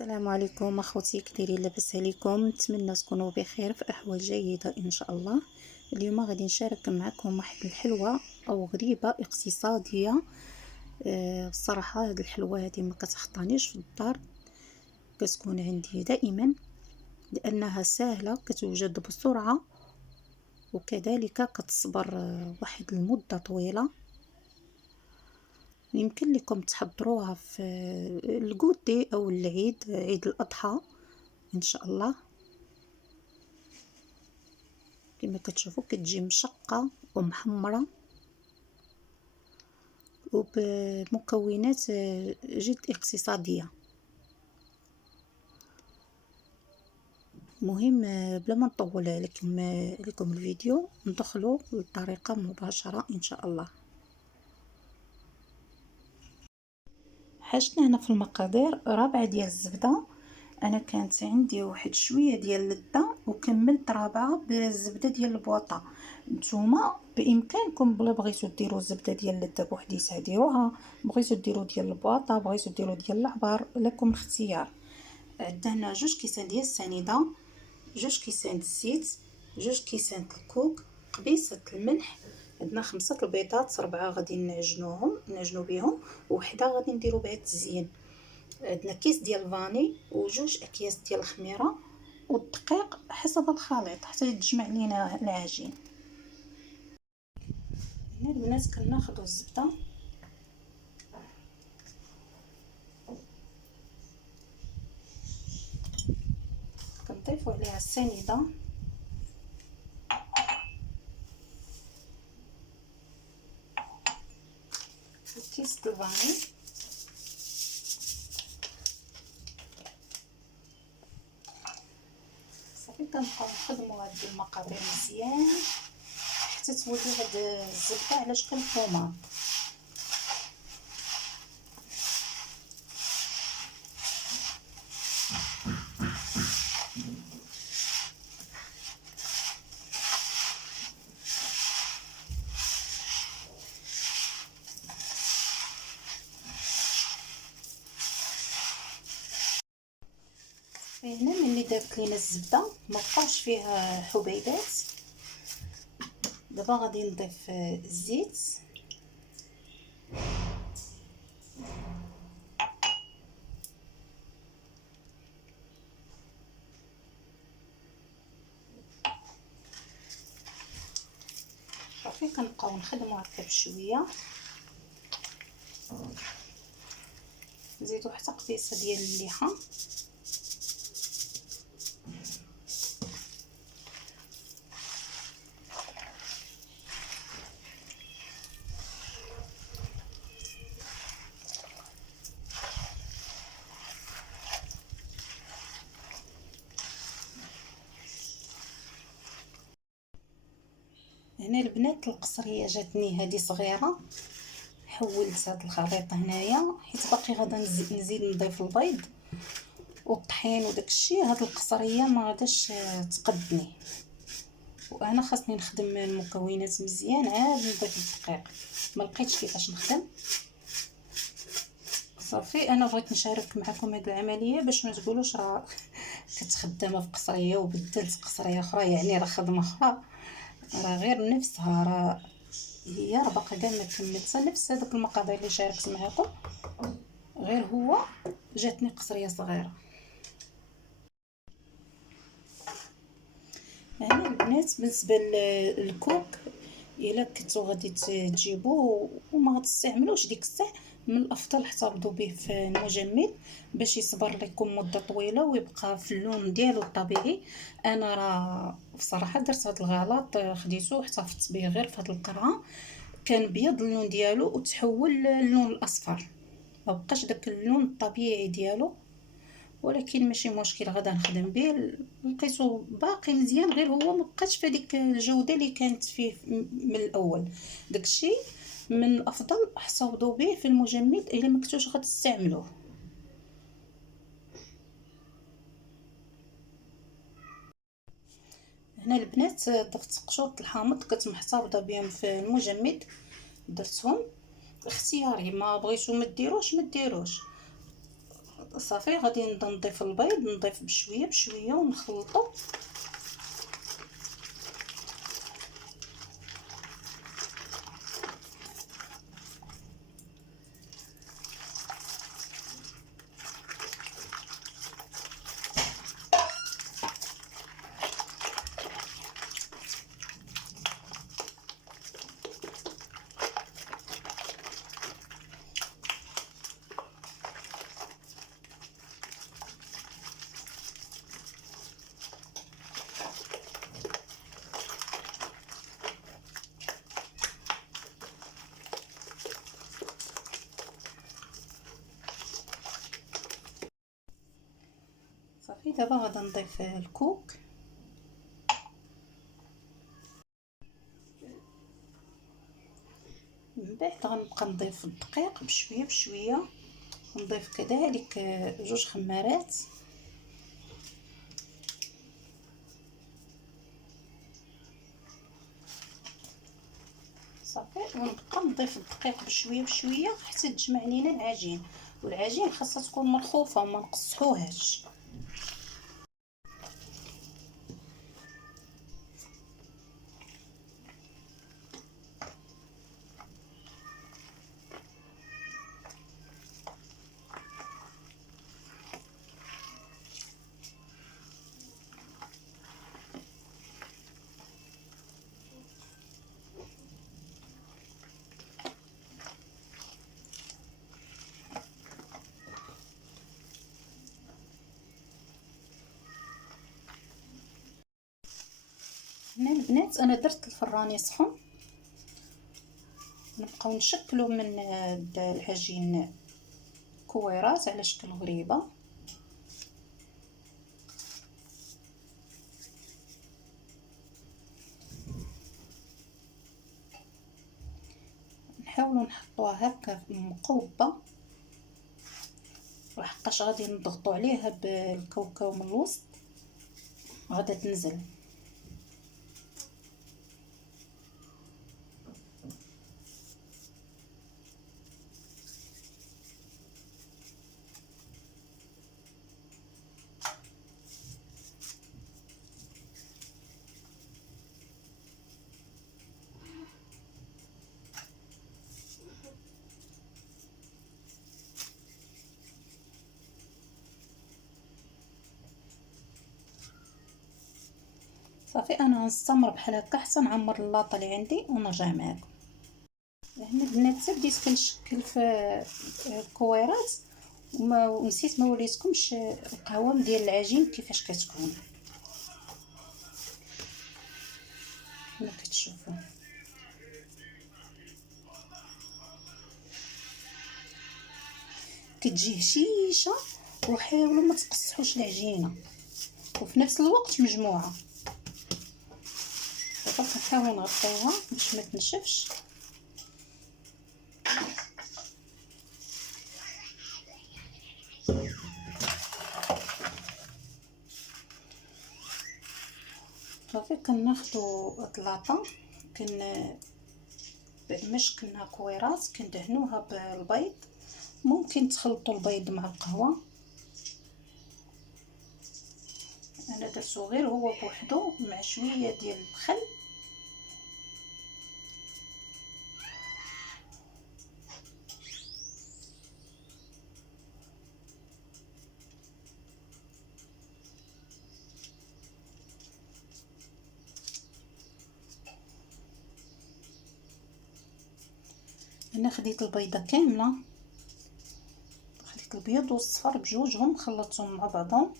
السلام عليكم اخوتي، كديرين؟ لاباس عليكم؟ نتمنى تكونوا بخير في احوال جيده ان شاء الله. اليوم غادي نشارك معكم واحد الحلوه او غريبه اقتصاديه. الصراحه هاد الحلوه هذه ما كتخطانيش في الدار، كتكون عندي دائما لانها سهله، كتوجد بسرعه، وكذلك كتصبر واحد المده طويله. يمكن لكم تحضروها في الغودي او العيد، عيد الاضحى ان شاء الله. كما كتشوفوا كتجي مشقه ومحمره وبمكونات جد اقتصاديه. مهم بلا ما نطول عليكم الفيديو، ندخلوا للطريقه مباشره ان شاء الله. حاجتنا هنا في المقادير ربعه ديال الزبده. انا كانت عندي واحد شويه ديال اللذة وكملت رابعه بالزبده ديال البواطه. نتوما بامكانكم بلا بغيتو ديروا الزبده ديال اللذة بوحديتها ديروها، بغيتو ديروا ديال البواطه، بغيتو ديروا ديال العبار، لكم الاختيار. عندنا هنا 2 كيسان ديال السنيده، 2 كيسان الزيت، 2 كيسان الكوك، قبيصه الملح. عندنا 5 البيضات، 4 غادي نعجنو بهم، وحده غادي نديرو بها التزيين. عندنا كيس ديال الفاني وجوج اكياس ديال الخميره والدقيق حسب الخليط حتى يتجمع لينا العجين. هنا البنات كناخذوا الزبده كنضيفوا عليها السنيده وكيس الفاني، صافي كنبقاو نخدموا هاد المقادير مزيان حتى تولي هاد الزبده على شكل الفوماط. هنا ملي دارت لينا الزبده ما بقاوش فيها حبيبات، دابا غادي نضيف الزيت صافي. كنبقاو نخدموا هكا بشويه، نزيدو حتى قبيصه ديال اللحم هنا البنات. القصريه جاتني هذه صغيره، حولت هذا الخليط هنايا حيت باقي غادا نزيد نضيف البيض والطحين وداكشي. هاد القصريه ما غاداش تقدني، وانا خاصني نخدم المكونات مزيان عاد نضيف الدقيق. ما لقيتش كيفاش نخدم. صافي انا بغيت نشارك معكم هاد العمليه باش ما تقولوش راه كنت خدامه في قصريه وبدلت قصريه اخرى، يعني راه خدمه اخرى. راه غير نفسها، راه هي راه باقا كاع ما كملتش نفس هذوك المقادير اللي شاركت معكم، غير هو جاتني قصريه صغيره. يعني البنات بالنسبه للكوك، الا كنتو غادي تجيبوه وما غتستعملوش ديك الساعه، من الافضل احتفظوا به في المجمد باش يصبر لكم مده طويله ويبقى في اللون ديالو الطبيعي. انا راه بصراحه درت هذا الغلط، خديته احتفظت به غير في هذه القرعه، كان بيض اللون ديالو وتحول للون الاصفر، ما بقاش داك اللون الطبيعي ديالو. ولكن ماشي مشكل، غادا نخدم به. لقيته باقي مزيان، غير هو ما بقاش في ديك الجوده اللي كانت فيه من الاول. داكشي من الافضل احتفظوا به في المجمد الا ما كنتوش غتستعملوه. هنا البنات ضفت قشور الحامض، كنت محتفظه بهم في المجمد، درتهم اختياري، ما بغيتو ما ديروش. صافي غادي نبدا نضيف البيض، نضيف بشويه بشويه ونخلطو. صافي دابا غادا نضيف الكوك. من بعد غنبقى نضيف الدقيق بشويه بشويه، ونضيف كذلك 2 خمارات. صافي ونبقى نضيف الدقيق بشويه بشويه حتى تجمع لينا العجين، والعجين خاصها تكون مرخوفه وما نقصحوهاش. هنا البنات انا درت الفران يسخن، نبقاو نشكلوا من العجين كويرات على شكل غريبه. نحاولوا نحطوها هكا مقوبه، لحقاش غادي نضغطوا عليها بالكاوكاو من الوسط غادا تنزل. صافي انا غنستمر بحال هكا حتى نعمر اللاطه اللي عندي ونرجع معكم. هنا البنات بديت كنشكل في الكويرات ونسيت ما وريتكمش القوام ديال العجين كيفاش كتكون. كما كتشوفوا كتجي هشيشه، وحاولوا ما تقصحوش العجينه وفي نفس الوقت مجموعه. دابا كنحاول نغطيها باش ما تنشفش. صافي كناخذوا الطلاطه بعد ما شكلنا كويرات كندهنوها بالبيض. ممكن تخلطوا البيض مع القهوه، انا درتو غير هو بوحدو مع شويه ديال الخل. انا خديت البيضه كامله، خديت البيض والصفر بجوجهم خلطتهم مع بعضهم.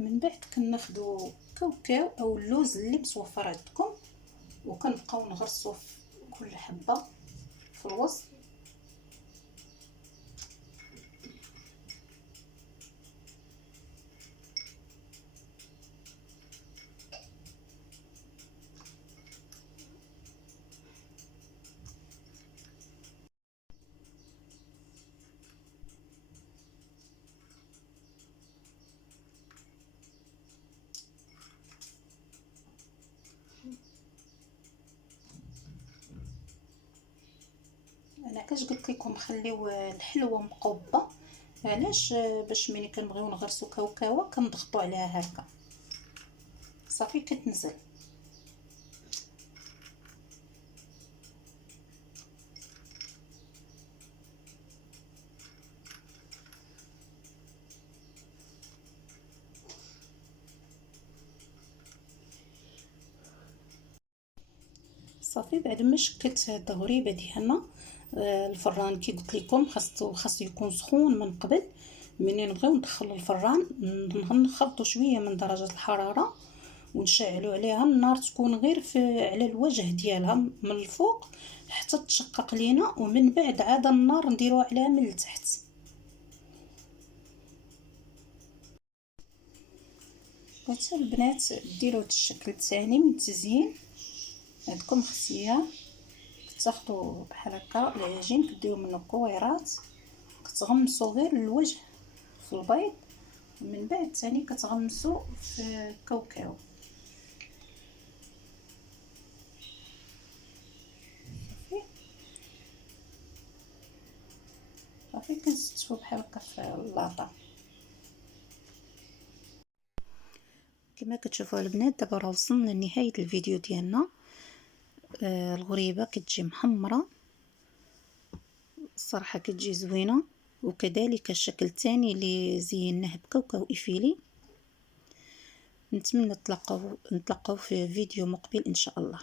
من بعد كناخدو كاوكاو او اللوز اللي متوفر عندكم، وكنبقاو نغرسو في كل حبه في الوسط. انا كاش قلت لكم خليو الحلوه مقوبه، علاش؟ باش ملي كنبغيو نغرسو كاوكاوه كنضغطو عليها هكا صافي كتنزل. صافي بعد ما شكلت هاد الغريبه ديالنا، الفران كي قلت لكم خاصو يكون سخون من قبل. منين نبغيو ندخلو الفران نخلطو شويه من درجه الحراره ونشعلو عليها النار، تكون غير على الوجه ديالها من الفوق حتى تشقق لينا، ومن بعد عاد النار نديروها عليها من التحت. حتى البنات ديروا الشكل الثاني من التزيين. عندكم خصيه كتاخدوا بحال هكا العجين كديروا منه كويرات، كتغمسوا غير الوجه في البيض، ومن بعد ثاني كتغمسوا في الكاوكاو. صافي كنستفوا بحال هكا في اللاطه. كما كتشوفوا البنات دابا راه وصلنا لنهايه الفيديو ديالنا. الغريبه كتجي محمره الصراحه، كتجي زوينه، وكذلك الشكل الثاني اللي زيناه بكاوكاو ايفيلي. نتمنى نتلاقاو في فيديو مقبل ان شاء الله.